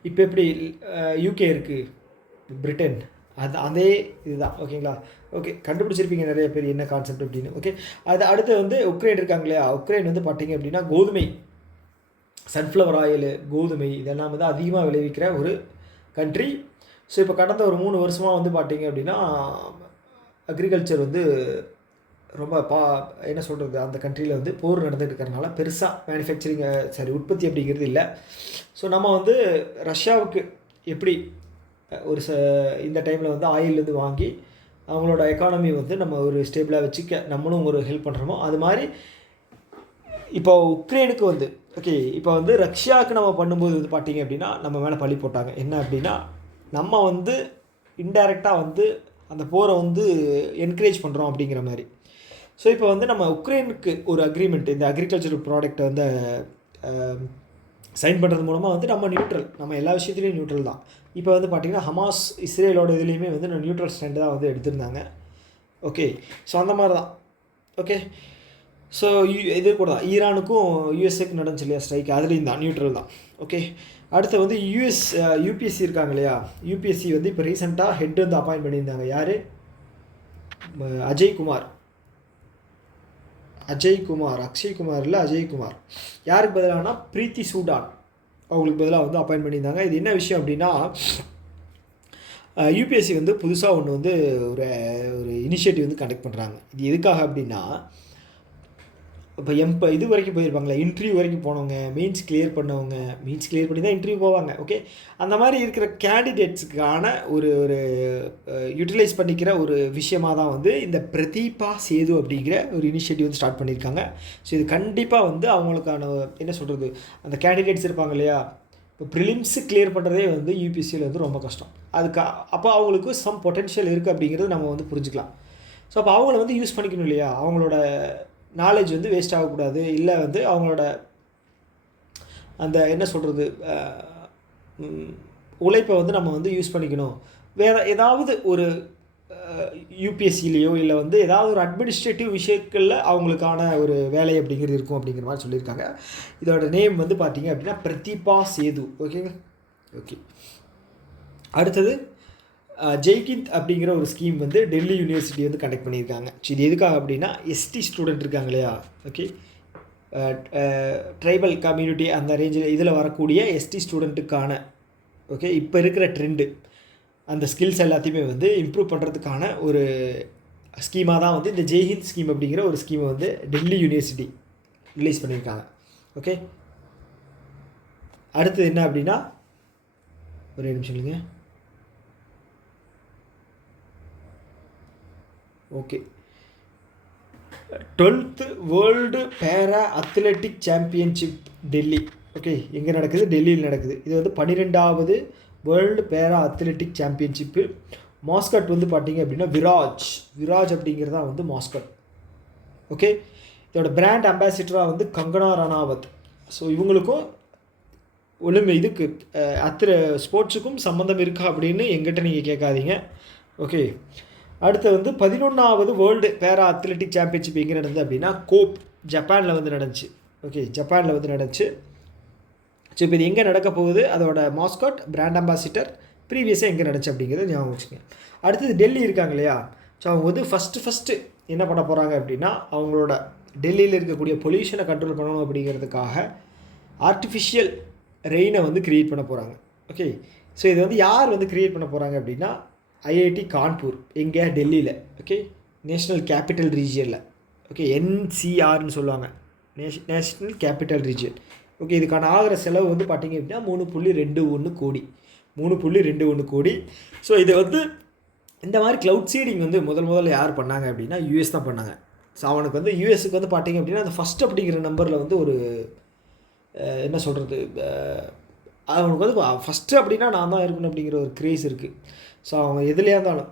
இப்போ எப்படி யூகே இருக்குது, பிரிட்டன், அதே இதுதான். ஓகேங்களா? ஓகே, கண்டுபிடிச்சிருப்பீங்க நிறைய பேர் என்ன கான்செப்ட் அப்படின்னு. ஓகே, அடுத்து வந்து உக்ரைன் இருக்காங்க இல்லையா, உக்ரைன் வந்து பார்த்தீங்க அப்படின்னா கோதுமை, சன்ஃப்ளவர் ஆயில், கோதுமை இதெல்லாம் வந்து அதிகமாக விளைவிக்கிற ஒரு கண்ட்ரி. ஸோ இப்போ கடந்த ஒரு 3 வருஷமாக வந்து பார்த்தீங்க அப்படின்னா அக்ரிகல்ச்சர் வந்து ரொம்ப என்ன சொல்கிறது, அந்த கண்ட்ரியில் வந்து போர் நடந்துகிட்டு இருக்கிறதுனால பெருசாக மேனுஃபேக்சரிங் உற்பத்தி அப்படிங்கிறது இல்லை. ஸோ நம்ம வந்து ரஷ்யாவுக்கு எப்படி ஒரு இந்த டைமில் வந்து ஆயிலேருந்து வாங்கி அவங்களோட எக்கானமி வந்து நம்ம ஒரு ஸ்டேபிளாக வச்சுக்க நம்மளும் ஒரு ஹெல்ப் பண்ணுறோமோ, அது மாதிரி இப்போ உக்ரைனுக்கு வந்து ஓகே, இப்போ வந்து ரஷ்யாவுக்கு நம்ம பண்ணும்போது வந்து பார்த்திங்க அப்படின்னா நம்ம மேலே பழி போட்டாங்க. என்ன அப்படின்னா நம்ம வந்து இன்டைரக்டாக வந்து அந்த போரை வந்து என்கரேஜ் பண்ணுறோம் அப்படிங்கிற மாதிரி. ஸோ இப்போ வந்து நம்ம உக்ரைனுக்கு ஒரு அக்ரிமெண்ட், இந்த அக்ரிகல்ச்சரல் ப்ராடக்ட்டை வந்து சைன் பண்ணுறது மூலமாக வந்து நம்ம எல்லா விஷயத்துலேயும் நியூட்ரல் தான். இப்போ வந்து பார்த்திங்கன்னா ஹமாஸ் இஸ்ரேலோட இதுலேயுமே வந்து நியூட்ரல் ஸ்டாண்டு தான் வந்து எடுத்திருந்தாங்க. ஓகே, ஸோ அந்த மாதிரி தான். ஓகே, ஸோ இது கூட தான் ஈரானுக்கும் யூஎஸ்ஏக்கு நடந்துச்சு இல்லையா ஸ்ட்ரைக், அதுலேயும் தான் நியூட்ரல் தான். ஓகே, அடுத்து வந்து யூபிஎஸ்சி இருக்காங்க இல்லையா, யூபிஎஸ்சி வந்து இப்போ ரீசெண்டாக ஹெட் வந்து அப்பாயிண்ட் பண்ணியிருந்தாங்க. யார்? அக்ஷய்குமார் இல்லை அஜய்குமார். யாருக்கு பதிலானா பிரீத்தி சூடான் அவங்களுக்கு பதிலாக வந்து அப்பாயிண்ட் பண்ணியிருந்தாங்க. இது என்ன விஷயம் அப்படின்னா யூபிஎஸ்சி வந்து புதுசாக ஒன்று வந்து ஒரு இனிஷியேட்டிவ் வந்து கண்டக்ட் பண்ணுறாங்க. இது எதுக்காக அப்படின்னா இப்போ இது வரைக்கும் போயிருப்பாங்களே, இன்டர்வியூ வரைக்கும் போனவங்க, மெயின்ஸ் கிளியர் பண்ணி தான் இன்டர்வியூ போவாங்க. ஓகே, அந்த மாதிரி இருக்கிற கேண்டிடேட்ஸுக்கான ஒரு யூட்டிலைஸ் பண்ணிக்கிற ஒரு விஷயமாக தான் வந்து இந்த பிரதீபா சேது அப்படிங்கிற ஒரு இனிஷியேட்டிவ் வந்து ஸ்டார்ட் பண்ணியிருக்காங்க. ஸோ இது கண்டிப்பாக வந்து அவங்களுக்கான என்ன சொல்கிறது, அந்த கேண்டிடேட்ஸ் இருப்பாங்க இல்லையா, இப்போ ப்ரிலிம்ஸு கிளியர் பண்ணுறதே வந்து யூபிஎஸ்சியில் வந்து ரொம்ப கஷ்டம். அப்போ அவங்களுக்கு சம் பொட்டென்ஷியல் இருக்குது அப்படிங்கிறது நம்ம வந்து புரிஞ்சுக்கலாம். ஸோ அப்போ அவங்கள வந்து யூஸ் பண்ணிக்கணும் இல்லையா, அவங்களோட நாலேஜ் வந்து வேஸ்ட் ஆகக்கூடாது, இல்லை வந்து அவங்களோட அந்த என்ன சொல்கிறது உழைப்பை வந்து நம்ம வந்து யூஸ் பண்ணிக்கணும். வேறு ஏதாவது ஒரு யூபிஎஸ்சிலேயோ இல்லை வந்து ஏதாவது ஒரு அட்மினிஸ்ட்ரேட்டிவ் விஷயங்களில் அவங்களுக்கான ஒரு வேலை அப்படிங்கிறது இருக்கும் அப்படிங்கிற மாதிரி சொல்லியிருக்காங்க. இதோட நேம் வந்து பார்த்திங்க அப்படின்னா பிரதீபா சேது. ஓகேங்க, ஓகே. அடுத்தது ஜெய்கிந்த் அப்படிங்கிற ஒரு ஸ்கீம் வந்து டெல்லி யூனிவர்சிட்டி வந்து கண்டக்ட் பண்ணியிருக்காங்க. இது எதுக்காக அப்படின்னா எஸ்டி ஸ்டூடெண்ட் இருக்காங்க இல்லையா, ஓகே, ட்ரைபல் கம்யூனிட்டி அந்த ரேஞ்சில் இதில் வரக்கூடிய எஸ்டி ஸ்டூடெண்ட்டுக்கான ஓகே இப்போ இருக்கிற ட்ரெண்டு அந்த ஸ்கில்ஸ் எல்லாத்தையுமே வந்து இம்ப்ரூவ் பண்ணுறதுக்கான ஒரு ஸ்கீமாக தான் வந்து இந்த ஜெய்ஹிந்த் ஸ்கீம் அப்படிங்கிற ஒரு ஸ்கீமை வந்து டெல்லி யூனிவர்சிட்டி ரிலீஸ் பண்ணியிருக்காங்க. ஓகே, அடுத்தது என்ன அப்படின்னா ஒரே நிமிஷம் இல்லைங்க. ஓகே, 12th வேர்ல்டு பேரா அத்லெட்டிக் சாம்பியன்ஷிப் டெல்லி. ஓகே, எங்கே நடக்குது? டெல்லியில் நடக்குது. இது வந்து 12வது வேர்ல்டு பேரா அத்லெட்டிக் சாம்பியன்ஷிப்பு. மாஸ்கட் வந்து பார்த்திங்க அப்படின்னா விராஜ் அப்படிங்கிறதா வந்து மாஸ்கட். ஓகே, இதோட பிராண்ட் அம்பாசிடராக வந்து கங்கனா ரணாவத். ஸோ இவங்களுக்கும் இதுக்கு ஸ்போர்ட்ஸுக்கும் சம்மந்தம் இருக்கா அப்படின்னு எங்கிட்ட நீங்கள் கேட்காதீங்க. ஓகே, அடுத்து வந்து 11வது வேர்ல்டு பேரா அத்லெட்டிக் சாம்பியன்ஷிப் எங்கே நடந்தது அப்படின்னா ஜப்பானில் வந்து நடந்துச்சு. ஓகே, ஜப்பானில் வந்து நடந்துச்சு. ஸோ இப்போ இது எங்கே நடக்க போகுது, அதோட மாஸ்காட், பிராண்ட் அம்பாசிடர் ப்ரீவியஸாக எங்கே நடந்துச்சு அப்படிங்கிறத ஞாபகம் வச்சுங்க. அடுத்தது டெல்லி இருக்காங்க இல்லையா, ஸோ அவங்க வந்து ஃபஸ்ட்டு என்ன பண்ண போகிறாங்க அப்படின்னா அவங்களோட டெல்லியில் இருக்கக்கூடிய பொல்யூஷனை கண்ட்ரோல் பண்ணணும் அப்படிங்கிறதுக்காக ஆர்டிஃபிஷியல் ரெயினை வந்து க்ரியேட் பண்ண போகிறாங்க. ஓகே, ஸோ இது வந்து யார் வந்து க்ரியேட் பண்ண போகிறாங்க அப்படின்னா ஐஐடி கான்பூர், எங்கே? டெல்லியில். ஓகே, நேஷ்னல் கேபிட்டல் ரீஜியனில். ஓகே, என்சிஆர்னு சொல்லுவாங்க, நேஷ்னல் கேபிட்டல் ரீஜியன். ஓகே, இதுக்கான ஆகிற செலவு வந்து பார்த்திங்க அப்படின்னா 3.21 கோடி. ஸோ இதை வந்து இந்த மாதிரி க்ளவுட் சீடிங் வந்து முதல்ல யார் பண்ணாங்க அப்படின்னா யூஎஸ் தான் பண்ணாங்க. ஸோ அவனுக்கு வந்து யூஎஸ்க்கு வந்து பார்த்திங்க அப்படின்னா அந்த ஃபஸ்ட் அப்படிங்கிற நம்பரில் வந்து ஒரு என்ன சொல்கிறது, அவனுக்கு வந்து ஃபஸ்ட்டு அப்படின்னா நான் தான் இருக்கணும் அப்படிங்கிற ஒரு க்ரேஸ் இருக்குது. ஸோ அவங்க எதுலையாக இருந்தாலும்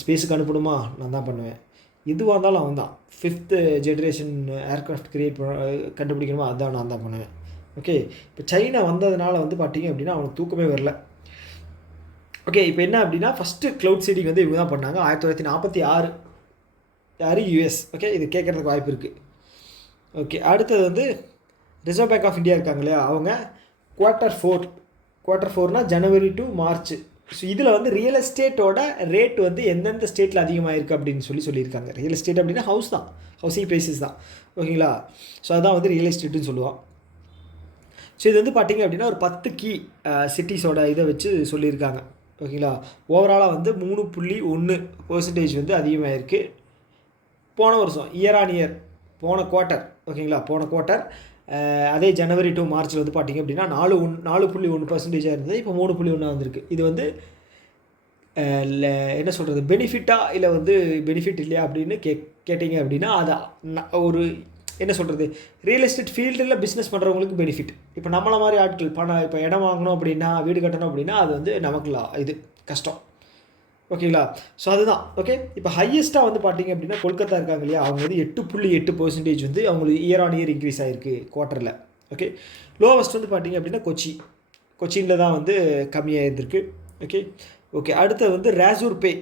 ஸ்பேஸுக்கு அனுப்பணுமா நான் தான் பண்ணுவேன், எதுவாக இருந்தாலும் அவன் தான். 5th ஜென்ரேஷன் ஏர்க்ராஃப்ட் கண்டுபிடிக்கணுமா அதுதான் நான் தான் பண்ணுவேன். ஓகே, இப்போ சைனா வந்ததுனால வந்து பார்த்தீங்க அப்படின்னா அவனுக்கு தூக்கமே வரல. ஓகே, இப்போ என்ன அப்படின்னா ஃபஸ்ட்டு க்ளவுட் சீடிங் வந்து இவங்க தான் பண்ணாங்க 1946. யார்? யூஎஸ். ஓகே, இது கேட்குறதுக்கு வாய்ப்பு இருக்குது. ஓகே, அடுத்தது வந்து ரிசர்வ் பேங்க் ஆஃப் இந்தியா இருக்காங்க இல்லையா, அவங்க Q4 January to March. So இதில் வந்து ரியல் எஸ்டேட்டோட ரேட் வந்து எந்தெந்த ஸ்டேட்டில் அதிகமாக இருக்குது அப்படின்னு சொல்லியிருக்காங்க. ரியல் எஸ்டேட் அப்படின்னா ஹவுஸ் தான், ஹவுசிங் ப்ரைஸஸ் தான். ஓகேங்களா? ஸோ அதான் வந்து ரியல் எஸ்டேட்டுன்னு சொல்லுவோம். ஸோ இது வந்து பார்த்திங்க அப்படின்னா ஒரு 10 கீ சிட்டிஸோட இதை வச்சு சொல்லியிருக்காங்க. ஓகேங்களா? ஓவராலாக வந்து 3.1% வந்து அதிகமாக இருக்குது போன வருஷம், இயர் ஆன் இயர், போன குவார்ட்டர். ஓகேங்களா? போன குவார்ட்டர் அதே ஜனவரி டு மார்ச்சில் வந்து பார்த்திங்க அப்படின்னா 4.1% இருந்தது. இப்போ 3.1 வந்திருக்கு. இது வந்து என்ன சொல்கிறது, பெனிஃபிட்டாக இல்லை வந்து பெனிஃபிட் இல்லையா அப்படின்னு கேட்டிங்க அப்படின்னா அது ஒரு என்ன சொல்கிறது, ரியல் எஸ்டேட் ஃபீல்டில் பிஸ்னஸ் பண்ணுறவங்களுக்கு பெனிஃபிட். இப்போ நம்மளை மாதிரி ஆட்கள் இப்போ இடம் வாங்கணும் அப்படின்னா, வீடு கட்டணும் அப்படின்னா அது வந்து நமக்கு இது கஷ்டம். ஓகேங்களா? ஸோ அதுதான். ஓகே, இப்போ ஹையஸ்ட்டாக வந்து பார்த்திங்க அப்படின்னா கொல்கத்தா இருக்காங்க இல்லையா, அவங்க வந்து 8.8% வந்து அவங்களுக்கு இயர் ஆன் இயர் இன்க்ரீஸ் ஆகிருக்கு குவார்ட்டரில். ஓகே, லோவஸ்ட் வந்து பார்த்திங்க அப்படின்னா கொச்சினில் தான் வந்து கம்மியாக இருந்திருக்கு. ஓகே ஓகே அடுத்து வந்து ரேசூர் பே.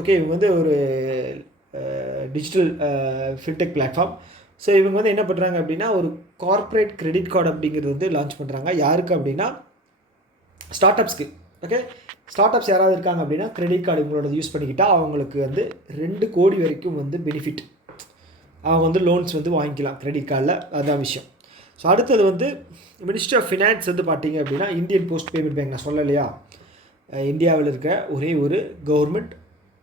ஓகே, இவங்க வந்து ஒரு டிஜிட்டல் ஃபின்டெக் பிளாட்ஃபார்ம். ஸோ இவங்க வந்து என்ன பண்ணுறாங்க அப்படின்னா ஒரு கார்ப்பரேட் கிரெடிட் கார்டு அப்படிங்கிறது வந்து லான்ச் பண்ணுறாங்க. யாருக்கு அப்படின்னா ஸ்டார்ட் அப்ஸ்க்கு. ஓகே, ஸ்டார்ட் அப்ஸ் யாராவது இருக்காங்க அப்படின்னா கிரெடிட் கார்டு இவங்களோட யூஸ் பண்ணிக்கிட்டால் அவங்களுக்கு வந்து 2 கோடி வரைக்கும் வந்து பெனிஃபிட். அவங்க வந்து லோன்ஸ் வந்து வாங்கிக்கலாம் கிரெடிட் கார்டில். அதுதான் விஷயம். ஸோ அடுத்தது வந்து மினிஸ்ட்ரி ஆஃப் ஃபினான்ஸ் வந்து பார்த்திங்க அப்படின்னா இந்தியன் போஸ்ட் பேமெண்ட் பேங்க். நான் சொல்லலையா, இந்தியாவில் இருக்க ஒரே ஒரு கவர்மெண்ட்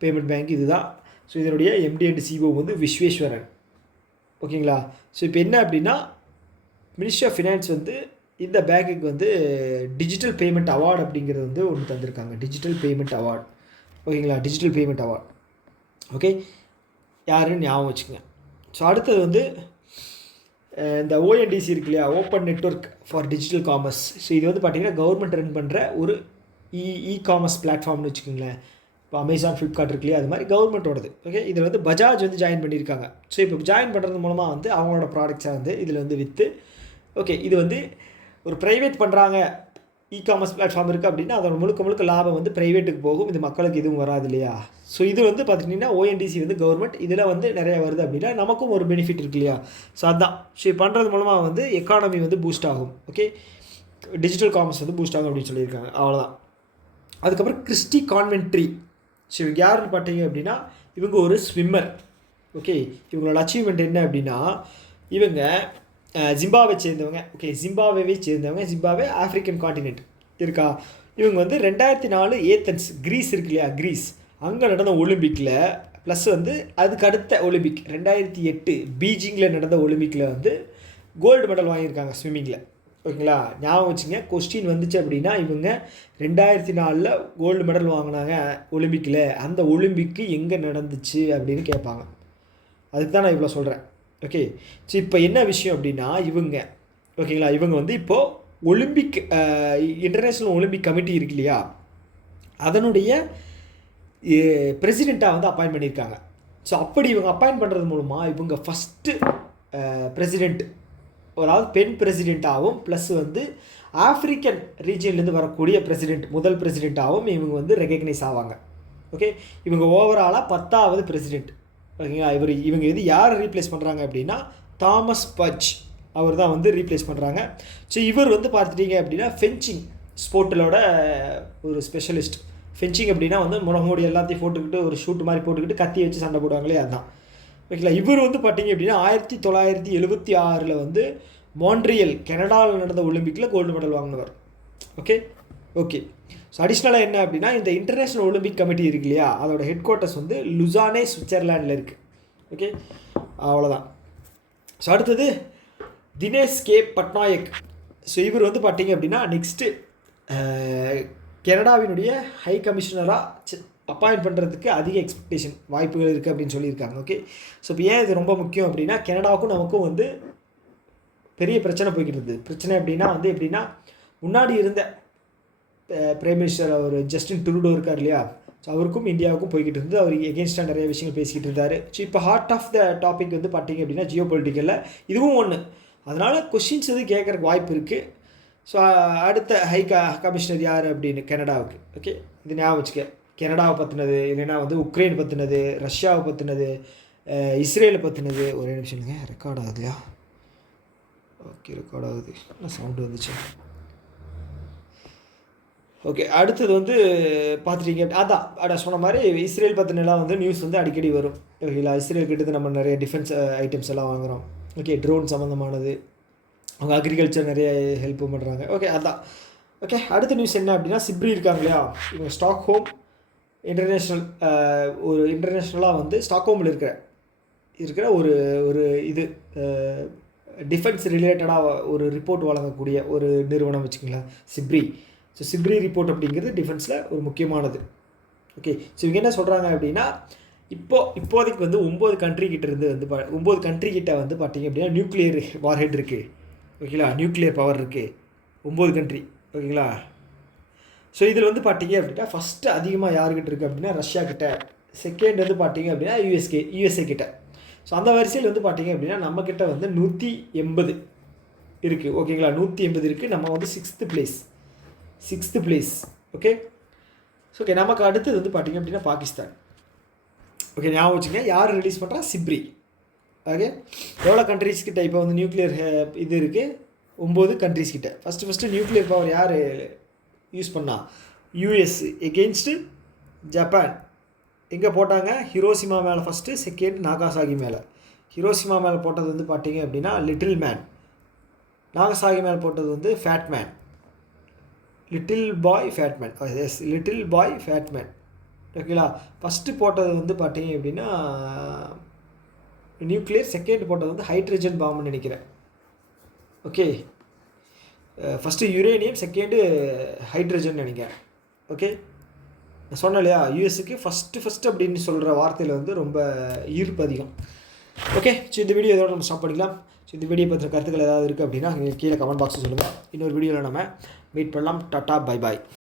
பேமெண்ட் பேங்க் இது தான். ஸோ இதனுடைய MD அண்ட் CEO வந்து விஸ்வேஸ்வரன். ஓகேங்களா? ஸோ இப்போ என்ன அப்படின்னா மினிஸ்ட்ரி ஆஃப் ஃபினான்ஸ் வந்து இந்த பேங்க்குக்கு வந்து டிஜிட்டல் பேமெண்ட் அவார்டு அப்படிங்கிறது வந்து ஒன்று தந்திருக்காங்க. Digital payment award. ஓகேங்களா? Digital payment award. ஓகே, யாருன்னு ஞாபகம் வச்சுக்கோங்க. ஸோ அடுத்தது வந்து இந்த ONDC இருக்கு இல்லையா, open network for digital commerce. So இது வந்து பார்த்திங்கன்னா கவர்மெண்ட் ரன் பண்ணுற ஒரு இ-காமர்ஸ் பிளாட்ஃபார்ம்னு வச்சுக்கோங்களேன். இப்போ அமேசான், ஃப்ளிப்கார்ட் இருக்கு இல்லையா, அது மாதிரி கவர்மெண்ட்டோடது. ஓகே, இதில் வந்து பஜாஜ் வந்து ஜாயின் பண்ணியிருக்காங்க. ஸோ இப்போ ஜாயின் பண்ணுறது மூலமாக வந்து அவங்களோட ப்ராடக்ட்ஸை வந்து இதில் வந்து விற்று, ஓகே, இது வந்து ஒரு ப்ரைவேட் பண்ணுறாங்க இ-காமர்ஸ் பிளாட்ஃபார்ம் இருக்குது அப்படின்னா அதோட முழுக்க லாபம் வந்து ப்ரைவேட்டுக்கு போகும். இது மக்களுக்கு எதுவும் வராது இல்லையா. ஸோ இது வந்து பார்த்துட்டிங்கன்னா ONDC வந்து கவர்மெண்ட் இதில் வந்து நிறையா வருது அப்படின்னா நமக்கும் ஒரு பெனிஃபிட் இருக்கு இல்லையா. ஸோ அதுதான். ஸோ பண்ணுறது மூலமாக வந்து எக்கானமி வந்து பூஸ்ட் ஆகும். ஓகே, டிஜிட்டல் காமர்ஸ் வந்து பூஸ்ட் ஆகும் அப்படின்னு சொல்லியிருக்காங்க. அவ்வளோதான். அதுக்கப்புறம் கிறிஸ்டி கான்வென்ட்ரி. ஸோ இவங்க யாருன்னு பார்த்தீங்க அப்படின்னா இவங்க ஒரு ஸ்விம்மர். ஓகே, இவங்களோட அச்சீவ்மெண்ட் என்ன அப்படின்னா இவங்க ஜிம்பாப்வே சேர்ந்தவங்க. ஓகே, ஜிம்பாப்வேவை சேர்ந்தவங்க. ஜிம்பாப்வே ஆஃப்ரிக்கன் காண்டினென்ட் இருக்கா. இவங்க வந்து 2004 ஏத்தன்ஸ், கிரீஸ் இருக்கு இல்லையா, கிரீஸ் அங்கே நடந்த ஒலிம்பிக்கில் ப்ளஸ் வந்து அதுக்கு அடுத்த ஒலிம்பிக் 2008 பீஜிங்கில் நடந்த ஒலிம்பிக்கில் வந்து கோல்டு மெடல் வாங்கியிருக்காங்க ஸ்விம்மிங்கில். ஓகேங்களா? ஞாபகம் வச்சுங்க. கொஸ்டின் வந்துச்சு அப்படின்னா இவங்க 2004 கோல்டு மெடல் வாங்கினாங்க ஒலிம்பிக்கில், அந்த ஒலிம்பிக்கு எங்கே நடந்துச்சு அப்படின்னு கேட்பாங்க. அதுக்கு தான் நான் இவ்வளோ சொல்கிறேன். ஓகே, ஸோ இப்போ என்ன விஷயம் அப்படின்னா இவங்க, ஓகேங்களா, இவங்க வந்து இப்போது ஒலிம்பிக் இன்டர்நேஷ்னல் ஒலிம்பிக் கமிட்டி இருக்கு இல்லையா, அதனுடைய பிரசிடெண்ட்டாக வந்து அப்பாயின்ட் பண்ணியிருக்காங்க. ஸோ அப்படி இவங்க அப்பாயின்ட் பண்ணுறது மூலமாக இவங்க ஃபஸ்ட்டு பிரசிடெண்ட், அதாவது பெண் பிரசிடெண்ட்டாகவும் ப்ளஸ் வந்து ஆஃப்ரிக்கன் ரீஜன்லேருந்து வரக்கூடிய முதல் பிரசிடெண்ட்டாகவும் இவங்க வந்து ரெகக்னைஸ் ஆவாங்க. ஓகே, இவங்க ஓவராலாக 10வது பிரசிடெண்ட். ஓகேங்களா? இவங்க வந்து யார் ரீப்ளேஸ் பண்ணுறாங்க அப்படின்னா தாமஸ் பட்ச் அவர் தான் வந்து ரீப்ளேஸ் பண்ணுறாங்க. ஸோ இவர் வந்து பார்த்துட்டிங்க அப்படின்னா ஃபென்சிங் ஸ்போர்ட்டிலோட ஒரு ஸ்பெஷலிஸ்ட். ஃபென்சிங் அப்படின்னா வந்து முடி எல்லாத்தையும் போட்டுக்கிட்டு ஒரு ஷூட் மாதிரி போட்டுக்கிட்டு கத்தி வச்சு சண்டை போடுவாங்களே அதுதான். ஓகேங்களா? இவர் வந்து பார்த்திங்க அப்படின்னா 1976 வந்து மான்ட்ரியல் கனடாவில் நடந்த ஒலிம்பிக்கில் கோல்டு மெடல் வாங்கினவர். ஓகே ஓகே ஸோ அடிஷ்னலாக என்ன அப்படின்னா இந்த இன்டர்நேஷ்னல் ஒலிம்பிக் கமிட்டி இருக்கு இல்லையா, அதோட ஹெட் குவார்ட்டர்ஸ் வந்து லுசானே, சுவிட்சர்லாண்டில் இருக்குது. ஓகே, அவ்வளோதான். ஸோ அடுத்தது தினேஷ் கே பட்நாயக். ஸோ இவர் வந்து பார்த்திங்க அப்படின்னா நெக்ஸ்ட்டு கனடாவினுடைய ஹை கமிஷனராக அப்பாயிண்ட் பண்ணுறதுக்கு அதிக எக்ஸ்பெக்டேஷன் வாய்ப்புகள் இருக்குது அப்படின்னு சொல்லியிருக்காங்க. ஓகே, ஸோ இப்போ ஏன் இது ரொம்ப முக்கியம் அப்படின்னா கனடாவுக்கும் நமக்கும் வந்து பெரிய பிரச்சனை போய்கிட்டு இருக்குது. பிரச்சனை அப்படின்னா வந்து எப்படின்னா முன்னாடி இருந்த பிரைம் மினிஸ்டர் அவர் ஜஸ்டின் ட்ரூடோ இருக்கார் இல்லையா, ஸோ அவருக்கும் இந்தியாவுக்கும் போய்கிட்டு இருந்து அவர் எகென்ஸ்டாக நிறைய விஷயங்கள் பேசிக்கிட்டு இருந்தார். ஸோ இப்போ ஹார்ட் ஆஃப் த டாபிக் வந்து பார்த்திங்க அப்படின்னா ஜியோ பொலிட்டிக்கலில் இதுவும் ஒன்று. அதனால் கொஷின்ஸ் வந்து கேட்குறக்கு வாய்ப்பு இருக்குது. ஸோ அடுத்த கமிஷனர் யார் அப்படின்னு கனடாவுக்கு. ஓகே, இது ஞாபகம் வச்சுக்க. கனடாவை பற்றினது, இல்லைன்னா வந்து உக்ரைன் பற்றினது, ரஷ்யாவை பற்றினது, இஸ்ரேலை பற்றினது. ஒரே நிமிஷம் இல்லைங்க, ரெக்கார்ட் ஆகுதுலையா? ஓகே, ரெக்கார்ட் ஆகுது. என்ன சவுண்டு வந்துச்சு? ஓகே, அடுத்தது வந்து பார்த்துட்டீங்க. அதான் சொன்ன மாதிரி இஸ்ரேல் பற்றினலாம் வந்து நியூஸ் வந்து அடிக்கடி வரும். ஓகேங்களா? இஸ்ரேல் கிட்டது நம்ம நிறைய டிஃபென்ஸ் ஐட்டம்ஸ் எல்லாம் வாங்குகிறோம். ஓகே, ட்ரோன் சம்மந்தமானது, அவங்க அக்ரிகல்ச்சர் நிறைய ஹெல்ப்பும் பண்ணுறாங்க. ஓகே, அதான். ஓகே, அடுத்த நியூஸ் என்ன அப்படின்னா, சிப்ரி இருக்காங்க இல்லையா, இவங்க ஸ்டாக்ஹோம் இன்டர்நேஷ்னல், ஒரு இன்டர்நேஷ்னலாக வந்து ஸ்டாக்ஹோமில் இருக்கிற ஒரு ஒரு இது டிஃபென்ஸ் ரிலேட்டடாக ஒரு ரிப்போர்ட் வழங்கக்கூடிய ஒரு நிறுவனம் வச்சுக்கங்களேன், சிப்ரி. ஸோ சிப்ரி ரிப்போர்ட் அப்படிங்கிறது டிஃபென்ஸில் ஒரு முக்கியமானது. ஓகே, ஸோ இவங்க என்ன சொல்கிறாங்க அப்படின்னா, இப்போதைக்கு வந்து 9 கண்ட்ரி கிட்ட இருந்து வந்து 9 கண்ட்ரி கிட்ட வந்து பார்த்தீங்க அப்படின்னா நியூக்ளியர் வார்ஹெட் இருக்குது. ஓகேங்களா? நியூக்ளியர் பவர் இருக்குது 9 கண்ட்ரி. ஓகேங்களா? ஸோ இதில் வந்து பார்த்தீங்க அப்படின்னா ஃபஸ்ட்டு அதிகமாக யாருக்கிட்ட இருக்குது அப்படின்னா ரஷ்யா கிட்ட, செகண்ட் வந்து பார்த்தீங்க அப்படின்னா யூஎஸ்ஏ கிட்ட. ஸோ அந்த வரிசையில் வந்து பார்த்தீங்க அப்படின்னா நம்மக்கிட்ட வந்து 180 இருக்குது. ஓகேங்களா? 180 இருக்குது. நம்ம வந்து 6th பிளேஸ். ஓகே, ஓகே, நமக்கு அடுத்தது வந்து பார்த்தீங்க அப்படின்னா பாகிஸ்தான். ஓகே, ஞாபகம் வச்சுங்க. யார் ரிலீஸ் பண்ணுறா? சிப்ரி. ஓகே, எவ்வளோ கண்ட்ரீஸ் கிட்ட இப்போ வந்து நியூக்ளியர் இது இருக்குது? 9 கண்ட்ரீஸ் கிட்ட. ஃபஸ்ட்டு நியூக்ளியர் பவர் யார் யூஸ் பண்ணா? US against Japan. எங்கே போட்டாங்க? ஹிரோஷிமா மேலே ஃபஸ்ட்டு, செகண்ட் நாகாசாகி மேலே. ஹிரோஷிமா மேலே போட்டது வந்து பார்த்தீங்க அப்படின்னா லிட்டில் மேன். நாகசாகி மேலே போட்டது வந்து fat man. Little boy fat man. ஓகேங்களா? ஃபஸ்ட்டு போட்டது வந்து பார்த்தீங்க அப்படின்னா நியூக்ளியர், செகண்ட் போட்டது வந்து ஹைட்ரஜன் பாம்புன்னு நினைக்கிறேன். Okay, first uranium, second hydrogen நினைக்கிறேன். ஓகே, நான் சொன்னேன் இல்லையா, யூஎஸ்க்கு ஃபஸ்ட்டு அப்படின்னு சொல்கிற வார்த்தையில் வந்து ரொம்ப ஈர்ப்பு அதிகம். ஓகே, ஸோ இந்த வீடியோ இதோட நம்ம ஸ்டாப் பண்ணிக்கலாம். ஸோ இந்த வீடியோ பற்றின கருத்துக்கள் ஏதாவது இருக்குது அப்படின்னா கீழே கமெண்ட் பாக்ஸில் சொல்லுங்கள். இன்னொரு வீடியோவில் நம்ம மீட் பண்ணலாம். Tata, bye bye.